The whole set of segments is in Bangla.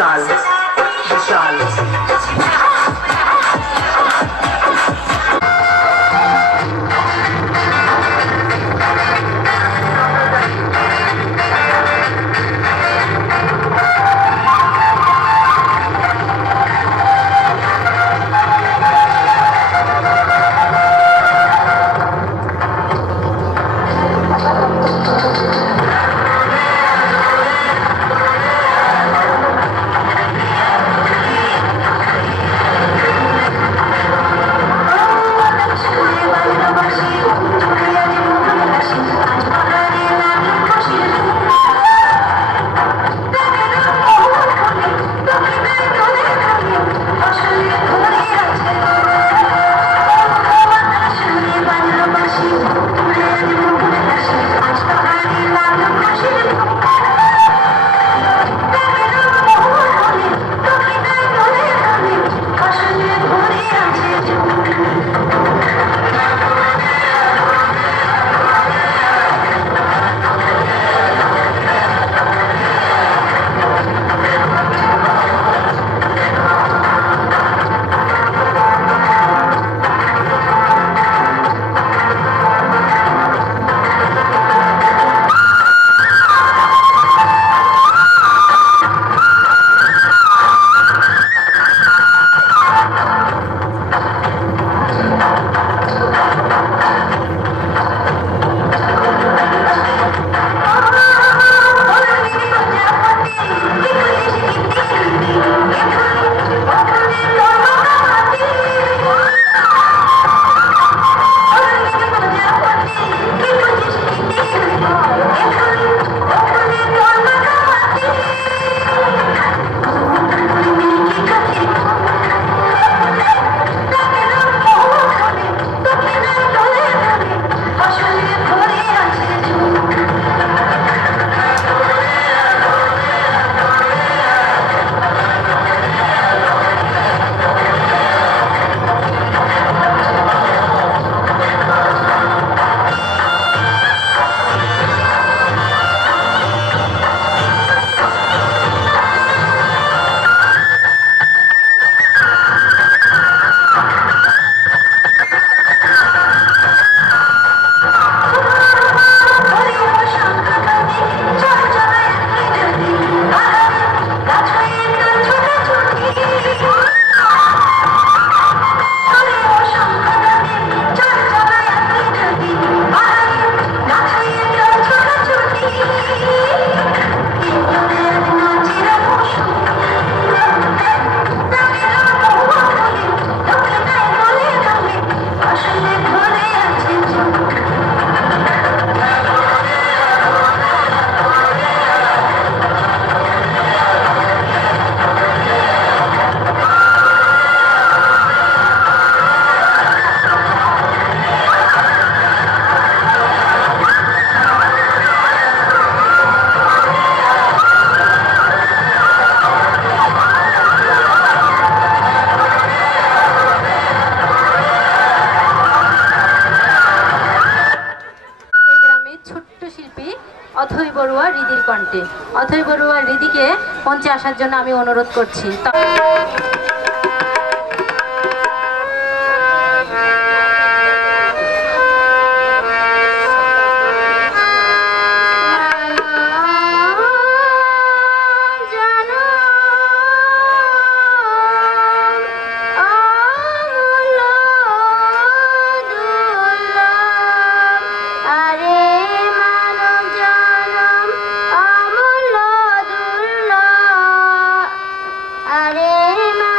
विशाल विशाल অথৈ বড়ুয়া রিদির কণ্ঠে। অথৈ বড়ুয়া রিদিকে মঞ্চে আসার জন্য আমি অনুরোধ করছি। Hare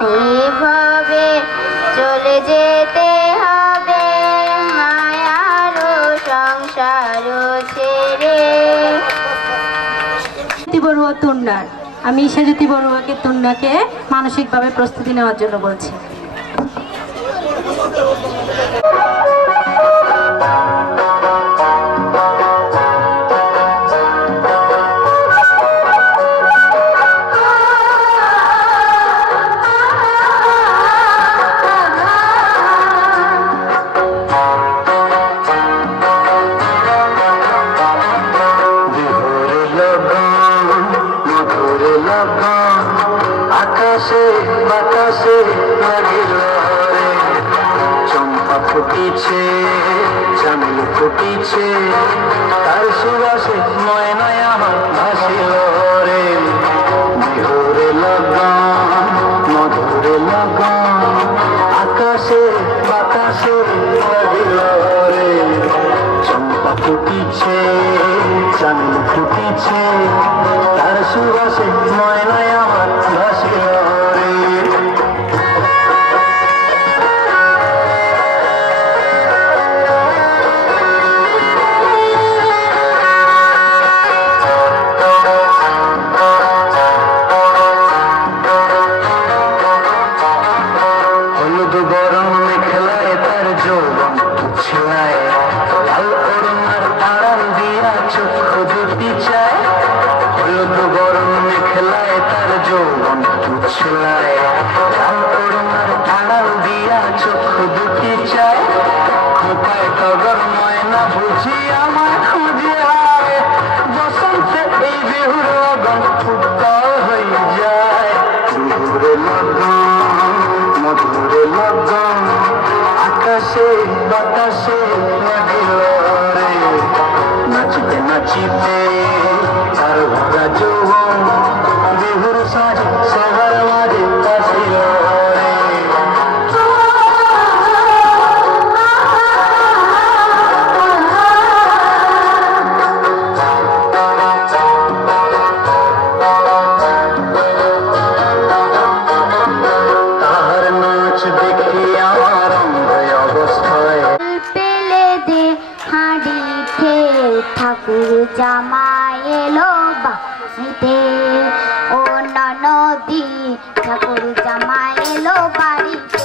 এভাবে চলে যেতে হবে মায়ার সংসার ছেড়ে। বড়ুয়া তুন্ডার, আমি ঈশাজ্যোতি বড়ুয়াকে তুন্ডাকে মানসিকভাবে প্রস্তুতি নেওয়ার জন্য বলছি। আকাশে বাতাসে লাগিল রে, চম্পা ফুটিছে চামেল ফুটিছে, তার সুবাসে ময়নায় আমার ভাসিল রে। বিহুরে লগন মধুরে লগন, আকাশে বাতাসে লাগিল রে, চম্পা ফুটিছে চামেল ফুটিছে, তার সুবাসে ময়নায় আমার ভাসিল রে। হলুদ গরম মেখলায় তার যৌবন ছিলায়, লাল ওড়নার আড়াল দিয়া চক্ষু দুটি চায়। হলুদ গরম মেখলায় তার যৌবন ছিলায়, লাল ওড়নার আড়াল দিয়া চক্ষু দুটি চায়। খোপায় টগর ময়না বুঝি আমার খুঁজে আয়, বসন্তে এই বিহুর লগন উত্তর হয়ে যায়। বিহুরে লগন মধুরে লগন, আকাশে বাতাসে লাগিল রে, নাচিতে নাচিতে তার ভরা যৌবন, বিহুর সাজ সবার মাঝে আসিল রে। তাহার নাচ দেখি আমার অঙ্গ অবস্থায়, পেলে দে হাঁড়িতে ঠাকুর জামাই এলো বাড়িতে, ও ননদি ঠাকুর জামাই এলো বাড়িতে।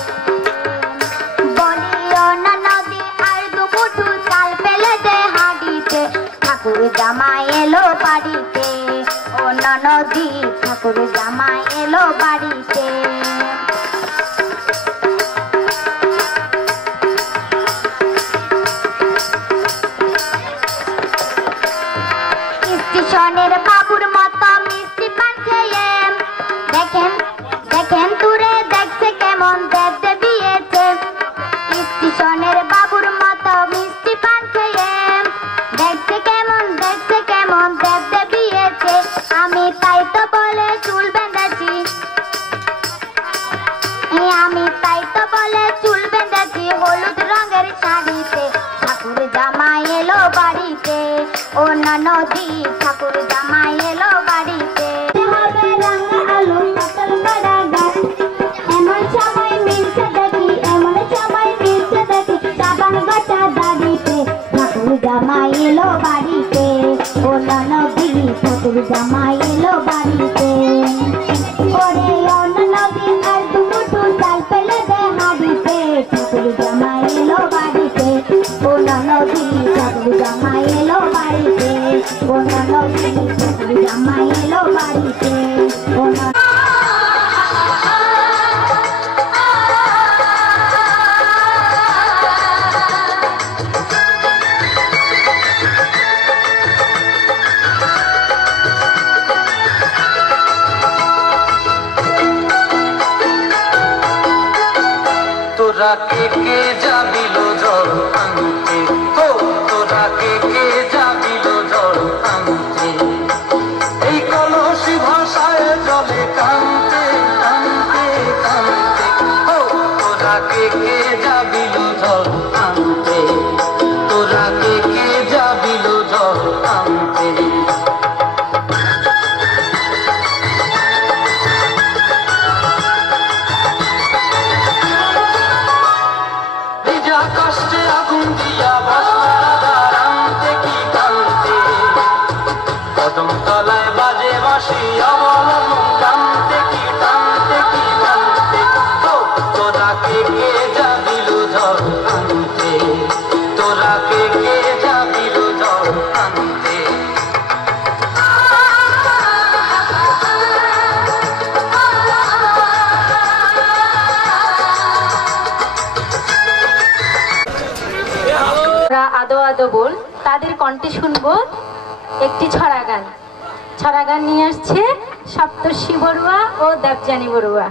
বলি ও ননদি আর দুমুঠু চাল পেলে দে হাঁড়িতে, ঠাকুর জামাই এলো বাড়িতে, ও ননদি ঠাকুর জামাই এলো বাড়িতে। স্টেশনের বাবুর মতো মিষ্টি পান খেয়ে দেখেন দেখেন তুরে দেখছে কেমন দেব দেবিয়েছে। স্টেশনের বাবুর মতো মিষ্টি পান খেয়ে দেখছে কেমন দেব দেবিয়েছে। আমি তাই তো বলে চুল বেঁধেছি, আমি তাই তো বলে চুল বেঁধেছি হলুদ রঙের শাড়িতে, ঠাকুর জামাই এলো বাড়িতে, ও ননদি ঠাকুর জামাই এলো বাড়িতে। হবে রাঙা আলু পটল বড়া গাছ, এমন সময় মিলছে দেখি, এমন সময় মিলছে দেখি সাবান বাটা দাড়িতে, ঠাকুর জামাই এলো বাড়িতে, ও ননদি ঠাকুর জামাই এলো বাড়িতে। ওরে ও ননদি আর দুমুঠু চাল পেলে দে হাঁড়িতে, ঠাকুর জামাই এলো বাড়িতে, ও ননদি ঠাকুর জামাই এলো বাড়িতে, ও ননদি ঠাকুর জামাই এলো বাড়িতে, ও তোরা কে কে যাবিল জল আনতে, হো তোরা কে কে যাবিল জল আনতে, এই কলসি ভাষায় জলে কানতে কানতে কানতে, হো তোরা কে কে যাবিল জল আনতে, তোরা কে কে যাবিল জল আনতে। দোবল তাদের কণ্ঠে শুনবো একটি ছড়া গান। ছড়া গান নিয়ে আসছে সপ্তর্ষি বড়ুয়া ও দেবযানী বড়ুয়া।